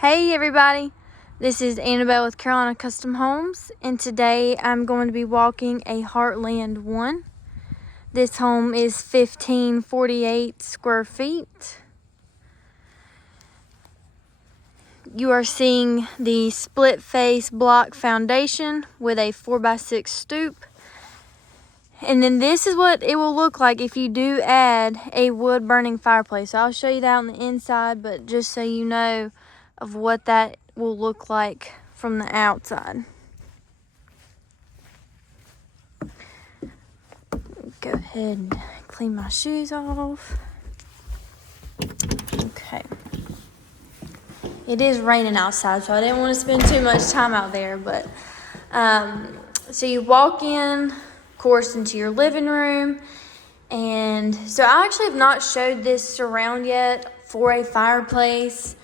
Hey everybody, this is Annabelle with Carolina Custom Homes, and today I'm going to be walking a Heartland 1. This home is 1548 square feet. You are seeing the split face block foundation with a 4x6 stoop. And then this is what it will look like if you do add a wood burning fireplace. So I'll show you that on the inside, but just so you know of what that will look like from the outside. Go ahead and clean my shoes off. Okay. It is raining outside, so I didn't want to spend too much time out there, but so you walk in, of course, into your living room. And so I actually have not showed this surround yet for a fireplace.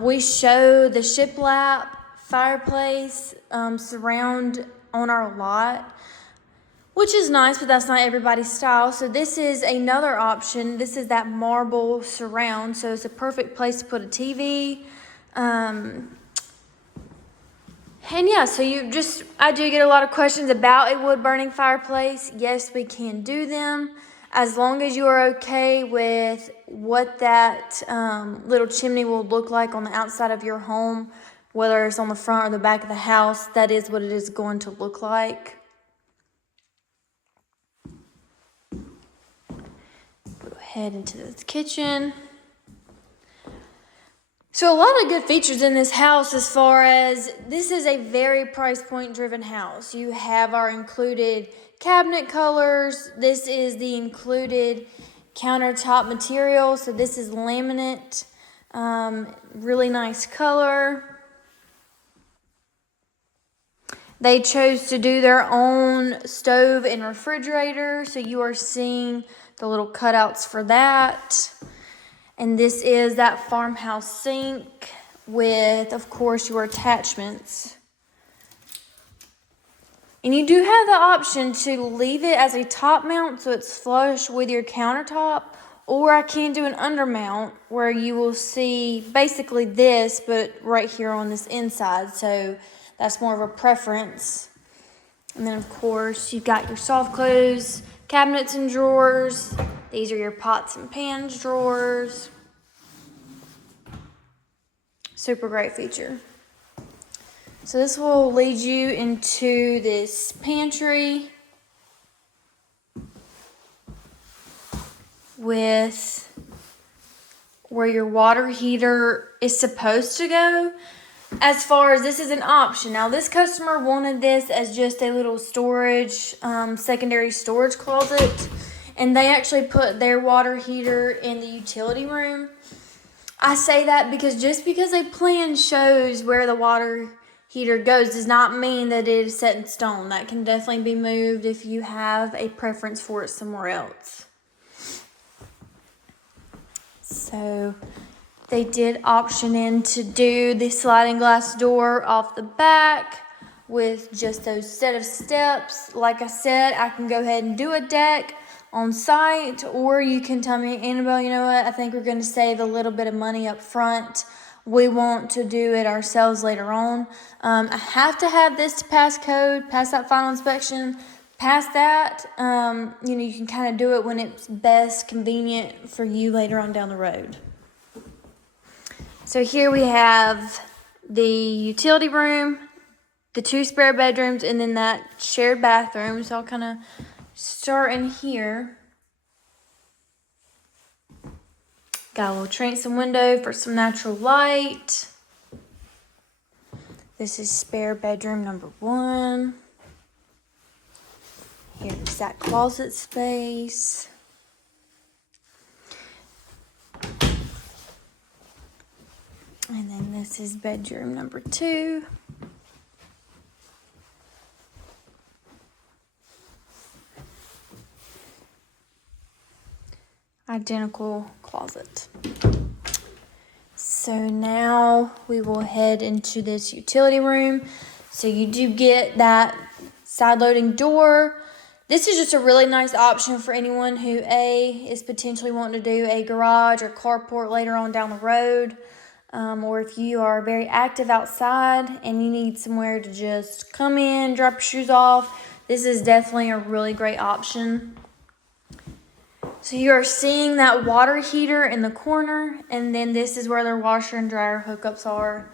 We show the shiplap fireplace surround on our lot, which is nice, but that's not everybody's style. So this is another option. This is that marble surround, so it's a perfect place to put a TV. And yeah, so I do get a lot of questions about a wood burning fireplace. Yes, we can do them as long as you are okay with what that little chimney will look like on the outside of your home, whether it's on the front or the back of the house. That is what it is going to look like. Go ahead into the kitchen. So a lot of good features in this house, as far as this is a very price point driven house. You have our included cabinet colors. This is the included countertop material. So this is laminate, really nice color. They chose to do their own stove and refrigerator. So you are seeing the little cutouts for that. And this is that farmhouse sink with, of course, your attachments. And you do have the option to leave it as a top mount so it's flush with your countertop, or I can do an undermount where you will see basically this, but right here on this inside. So that's more of a preference. And then, of course, you've got your soft close cabinets and drawers. These are your pots and pans drawers. Super great feature. So this will lead you into this pantry with where your water heater is supposed to go. As far as this is an option. Now this customer wanted this as just a little storage, secondary storage closet. And they actually put their water heater in the utility room. I say that because just because a plan shows where the water heater goes does not mean that it is set in stone. That can definitely be moved if you have a preference for it somewhere else. So they did option in to do the sliding glass door off the back with just those set of steps. Like I said, I can go ahead and do a deck on site, or you can tell me, Annabelle, you know what, I think we're going to save a little bit of money up front. We want to do it ourselves later on. I have to have this to pass code, pass that final inspection. Past that, you can kind of do it when it's best convenient for you later on down the road. So here we have the utility room, the 2 spare bedrooms, and then that shared bathroom. So I'll kind of start in here. Got a little transom window for some natural light. This is spare bedroom number 1. Here's that closet space. And then this is bedroom number 2. Identical closet. So now we will head into this utility room. So you do get that side loading door. This is just a really nice option for anyone who is potentially wanting to do a garage or carport later on down the road. or if you are very active outside and you need somewhere to just come in, drop your shoes off, this is definitely a really great option. So you are seeing that water heater in the corner, and then this is where their washer and dryer hookups are.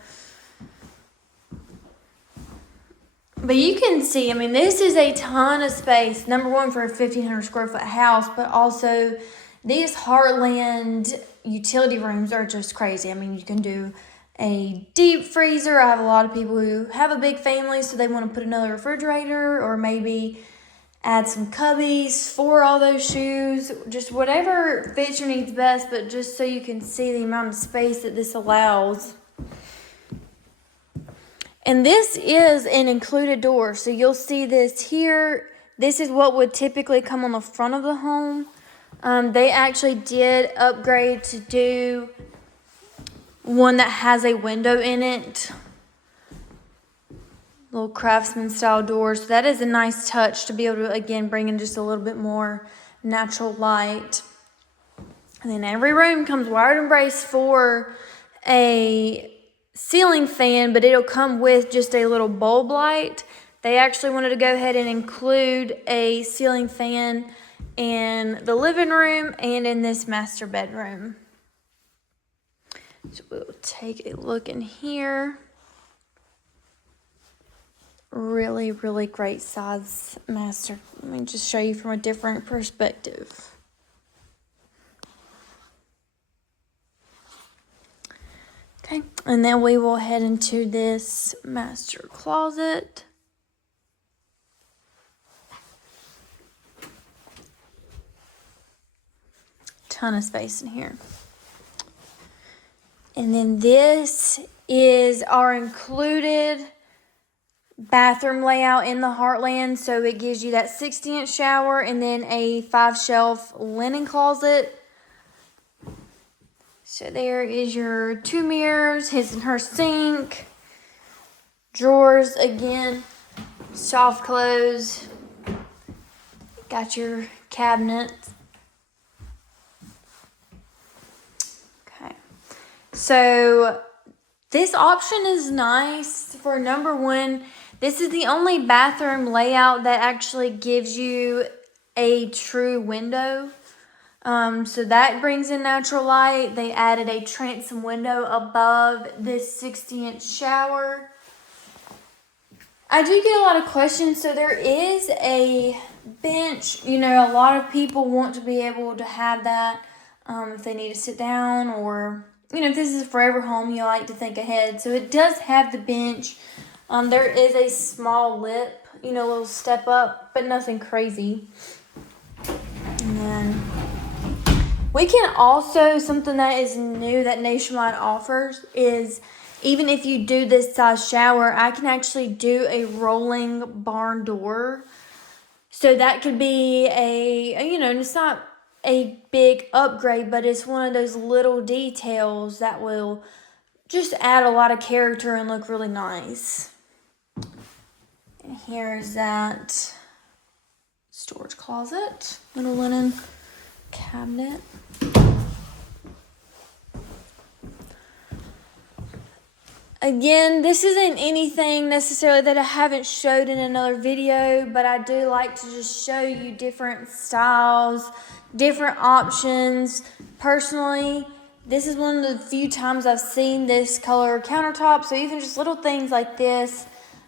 But you can see, I mean, this is a ton of space. Number one, for a 1,500 square foot house, but also these Heartland utility rooms are just crazy. I mean, you can do a deep freezer. I have a lot of people who have a big family, so they want to put another refrigerator, or maybe add some cubbies for all those shoes. Just whatever fits your needs best, but just so you can see the amount of space that this allows. And this is an included door, so you'll see this here. This is what would typically come on the front of the home. They actually did upgrade to do one that has a window in it. Little craftsman style doors. So that is a nice touch to be able to, again, bring in just a little bit more natural light. And then every room comes wired and braced for a ceiling fan, but it'll come with just a little bulb light. They actually wanted to go ahead and include a ceiling fan in the living room and in this master bedroom. So we'll take a look in here. Really, really great size master. Let me just show you from a different perspective. Okay, and then we will head into this master closet. Ton of space in here. And then this is our included bathroom layout in the Heartland. So it gives you that 60-inch shower and then a 5-shelf linen closet. So there is your 2 mirrors, his and her sink, drawers again, soft close, got your cabinets. Okay, so this option is nice for number one. This is the only bathroom layout that actually gives you a true window. So that brings in natural light. They added a transom window above this 60-inch shower. I do get a lot of questions. So there is a bench. You know, a lot of people want to be able to have that if they need to sit down, or, you know, if this is a forever home, you like to think ahead. So it does have the bench. There is a small lip, you know, a little step up, but nothing crazy. And then we can also, something that is new that Nationwide offers is, even if you do this size shower, I can actually do a rolling barn door. So that could be you know, it's not a big upgrade, but it's one of those little details that will just add a lot of character and look really nice. And here's that storage closet, little linen cabinet. Again, this isn't anything necessarily that I haven't showed in another video, but I do like to just show you different styles, different options. Personally, this is one of the few times I've seen this color countertop, so even just little things like this.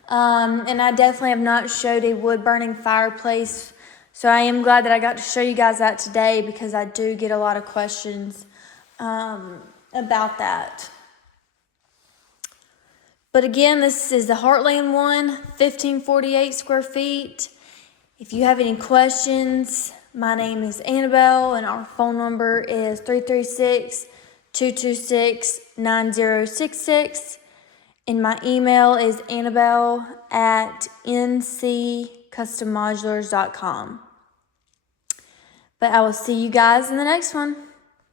And I definitely have not showed a wood-burning fireplace, so I am glad that I got to show you guys that today, because I do get a lot of questions about that. But again, this is the Heartland one, 1,548 square feet. If you have any questions, my name is Annabelle, and our phone number is 336-226-9066. And my email is annabelle@nccustomodulars.com. But I will see you guys in the next one.